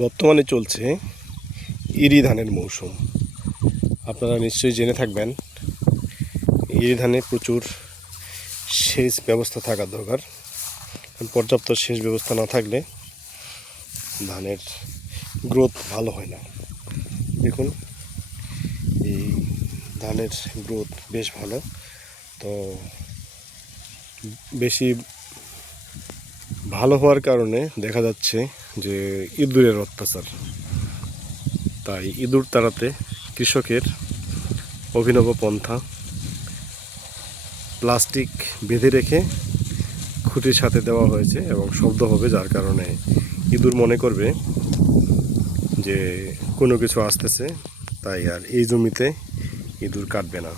বর্তমানে চলছে ইরি ধানের মৌসুম। আপনারা নিশ্চয়ই জেনে থাকবেন ইরি ধানে প্রচুর সেচ ব্যবস্থা থাকা দরকার। পর্যাপ্ত সেচ ব্যবস্থা না থাকলে ধানের গ্রোথ ভালো হয় না। দেখুন, এই ধানের গ্রোথ বেশ ভালো। তো বেশি ভালো হওয়ার কারণে দেখা যাচ্ছে যে ইঁদুরের অত্যাচার। তাই ইঁদুর তাড়াতে কৃষকের অভিনব পন্থা, প্লাস্টিক বেঁধে রেখে খুঁটির সাথে দেওয়া হয়েছে এবং শব্দ হবে, যার কারণে ইঁদুর মনে করবে যে কোনো কিছু আসতেছে, তাই আর এই জমিতে ইঁদুর কাটবে না।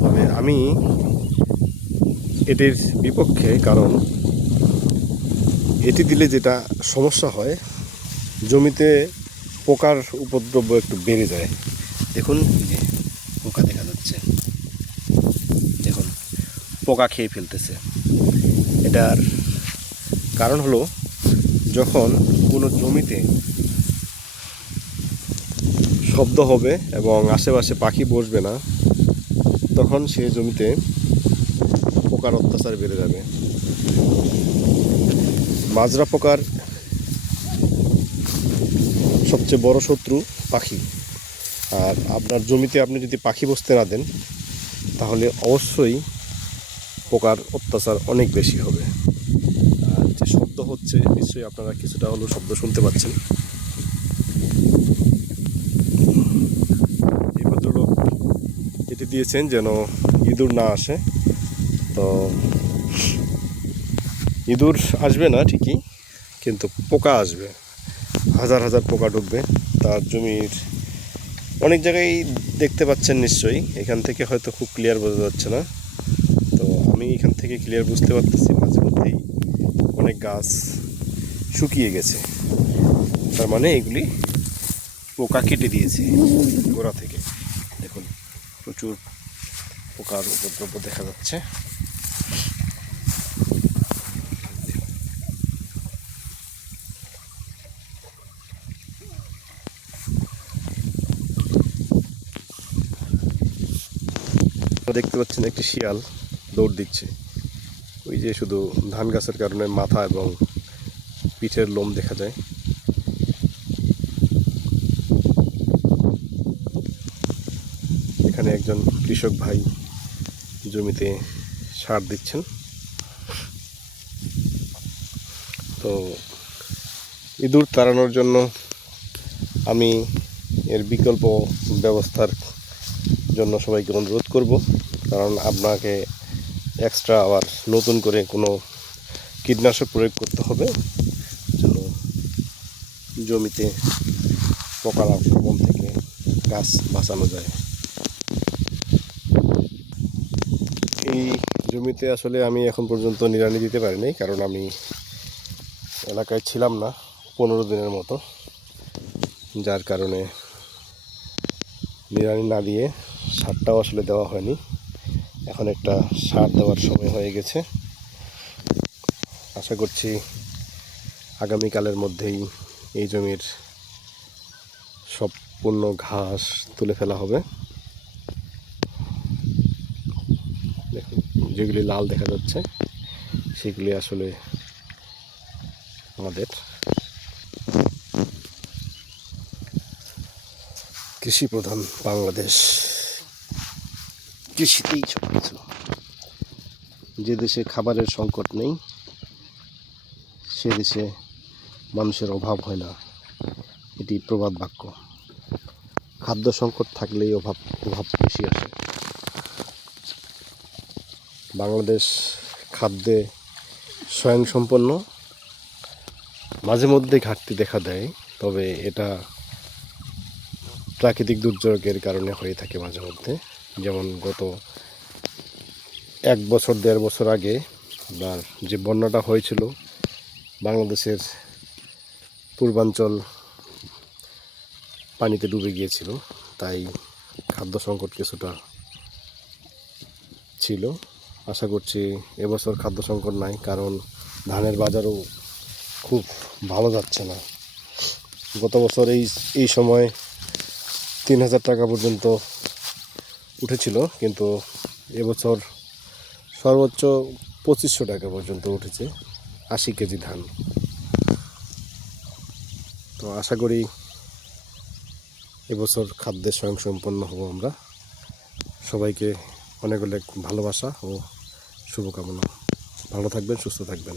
তবে আমি এটির বিপক্ষে, কারণ এটি দিলে যেটা সমস্যা হয়, জমিতে পোকার উপদ্রব একটু বেড়ে যায়। দেখুন, যে পোকা দেখা যাচ্ছে, দেখুন পোকা খেয়ে ফেলতেছে। এটার কারণ হলো, যখন কোনো জমিতে শব্দ হবে এবং আশেপাশে পাখি বসবে না, তখন সে জমিতে পোকার অত্যাচার বেড়ে যাবে। মাজরা পোকার সবচেয়ে বড় শত্রু পাখি। আর আপনার জমিতে আপনি যদি পাখি বসতে না দেন, তাহলে অবশ্যই পোকার অত্যাচার অনেক বেশি হবে। আর যে শব্দ হচ্ছে, নিশ্চয়ই আপনারা কিছুটা হলেও শব্দ শুনতে পাচ্ছেন। এই ভদ্রলোক এটি দিয়েছেন যেন ইঁদুর না আসে। তো ইঁদুর আসবে না ঠিকই, কিন্তু পোকা আসবে, হাজার হাজার পোকা ঢুকবে তার জমির। অনেক জায়গায় দেখতে পাচ্ছেন নিশ্চয়ই, এখান থেকে হয়তো খুব ক্লিয়ার বোঝা যাচ্ছে না। তো আমি এখান থেকে ক্লিয়ার বুঝতে পারতেছি, মাঝে মধ্যেই অনেক গাছ শুকিয়ে গেছে। তার মানে এগুলি পোকা কেটে দিয়েছে গোড়া থেকে। দেখুন, প্রচুর পোকার উপদ্রব দেখা যাচ্ছে। দেখতে পাচ্ছেন একটি শিয়াল দৌড় দিচ্ছে। ওই যে শুধু ধান গাছের কারণে মাথা এবং পিঠের লোম দেখা যায়। এখানে একজন কৃষক ভাই জমিতে সার দিচ্ছেন। তো ইঁদুর তাড়ানোর জন্য আমি এর বিকল্প ব্যবস্থার জন্য সবাইকে অনুরোধ করব, কারণ আপনাকে এক্সট্রা আবার নতুন করে কোনো কীটনাশক প্রয়োগ করতে হবে যেন জমিতে পোকার আক্রমণ থেকে গাছ বাঁচানো যায়। এই জমিতে আসলে আমি এখন পর্যন্ত নিড়ানি দিতে পারিনি, কারণ আমি এলাকায় ছিলাম না 15 দিনের মতো, যার কারণে নিড়ানি না দিয়ে সারটাও আসলে দেওয়া হয়নি। এখন একটা সার দেওয়ার সময় হয়ে গেছে। আশা করছি আগামীকালের মধ্যেই এই জমির সম্পূর্ণ ঘাস তুলে ফেলা হবে। দেখুন, যেগুলি লাল দেখা যাচ্ছে সেগুলি আসলে আমাদের কৃষি প্রধান বাংলাদেশ, কৃষিতেই সব কিছু। যে দেশে খাবারের সংকট নেই, সে দেশে মানুষের অভাব হয় না, এটি প্রবাদ বাক্য। খাদ্য সংকট থাকলেই অভাব বেশি আসে। বাংলাদেশ খাদ্যে স্বয়ংসম্পন্ন। মাঝে মধ্যে ঘাটতি দেখা দেয়, তবে এটা প্রাকৃতিক দুর্যোগের কারণে হয়ে থাকে মাঝে মধ্যে। যেমন গত 1-1.5 বছর আগে আপনার যে বন্যাটা হয়েছিল, বাংলাদেশের পূর্বাঞ্চল পানিতে ডুবে গিয়েছিল, তাই খাদ্য সংকট কিছুটা ছিল। আশা করছি এবছর খাদ্য সংকট নাই, কারণ ধানের বাজারও খুব ভালো যাচ্ছে না। গত বছর এই সময় 3,000 টাকা পর্যন্ত উঠেছিল, কিন্তু এবছর সর্বোচ্চ 2,500 টাকা পর্যন্ত উঠেছে 80 কেজি ধান। তো আশা করি এবছর খাদ্যে স্বয়ংসম্পন্ন হব আমরা। সবাইকে অনেক অনেক ভালোবাসা ও শুভকামনা। ভালো থাকবেন, সুস্থ থাকবেন।